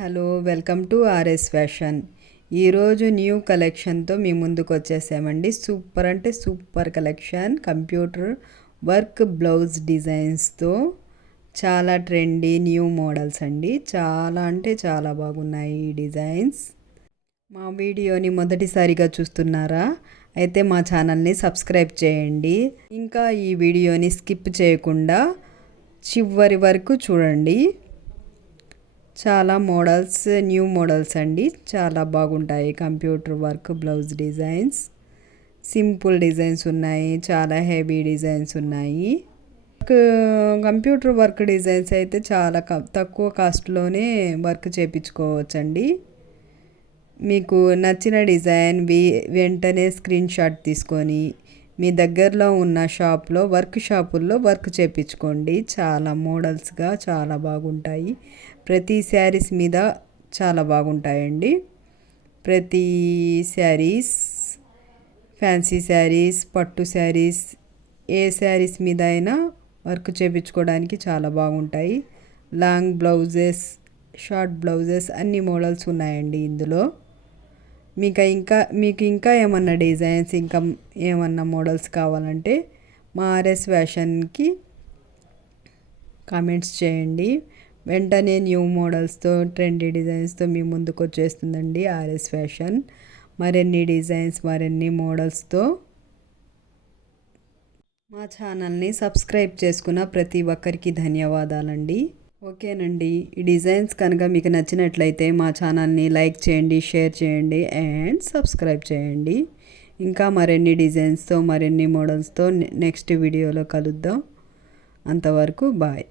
Hello welcome to RS fashion. ఈరోజు new కలెక్షన్తో మీ ముందుకు వచ్చేసామండి. సూపర్ అంటే super collection, computer work blouse డిజైన్స్తో చాలా ట్రెండీ న్యూ మోడల్స్ అండి. చాలా అంటే చాలా బాగున్నాయి ఈ డిజైన్స్. మా వీడియోని మొదటిసారిగా చూస్తున్నారా? అయితే మా ఛానల్ని సబ్స్క్రైబ్ చేయండి. ఇంకా ఈ వీడియోని స్కిప్ చేయకుండా చివరి వరకు చూడండి. చాలా మోడల్స్, న్యూ మోడల్స్ అండి. చాలా బాగుంటాయి. Computer work blouse designs, simple designs ఉన్నాయి, చాలా హెవీ డిజైన్స్ ఉన్నాయి. కంప్యూటర్ వర్క్ డిజైన్స్ అయితే చాలా తక్కువ కాస్ట్లోనే వర్క్ చేయించుకోవచ్చండి. మీకు నచ్చిన డిజైన్ వెంటనే స్క్రీన్ షాట్ తీసుకొని మీ దగ్గరలో ఉన్న షాపుల్లో వర్క్ చేయించుకోండి. చాలా మోడల్స్గా చాలా బాగుంటాయి. ప్రతి శారీస్ మీద చాలా బాగుంటాయండి. ప్రతి శారీస్, ఫ్యాన్సీ శారీస్, పట్టు శారీస్, ఏ శారీస్ మీద అయినా వర్క్ చేయించుకోవడానికి చాలా బాగుంటాయి. లాంగ్ బ్లౌజెస్, షార్ట్ బ్లౌజెస్ అన్ని మోడల్స్ ఉన్నాయండి ఇందులో. మీకు ఇంకా ఏమన్నా డిజైన్స్, ఇంకా ఏమన్నా మోడల్స్ కావాలంటే మా ఆర్ఎస్ ఫ్యాషన్కి కామెంట్స్ చేయండి. వెంటనే న్యూ మోడల్స్తో, ట్రెండీ డిజైన్స్తో మీ ముందుకు వచ్చేస్తుందండి ఆర్ఎస్ ఫ్యాషన్. మరిన్ని డిజైన్స్, మరిన్ని మోడల్స్తో మా ఛానల్ని సబ్స్క్రైబ్ చేసుకున్న ప్రతి ఒక్కరికి ధన్యవాదాలండి. ఓకేనండి. ఈ డిజైన్స్ కనుక మీకు నచ్చినట్లయితే మా ఛానల్ని లైక్ చేయండి, షేర్ చేయండి అండ్ సబ్స్క్రైబ్ చేయండి. ఇంకా మరిన్ని డిజైన్స్తో, మరిన్ని మోడల్స్తో నెక్స్ట్ వీడియోలో కలుద్దాం. అంతవరకు బాయ్.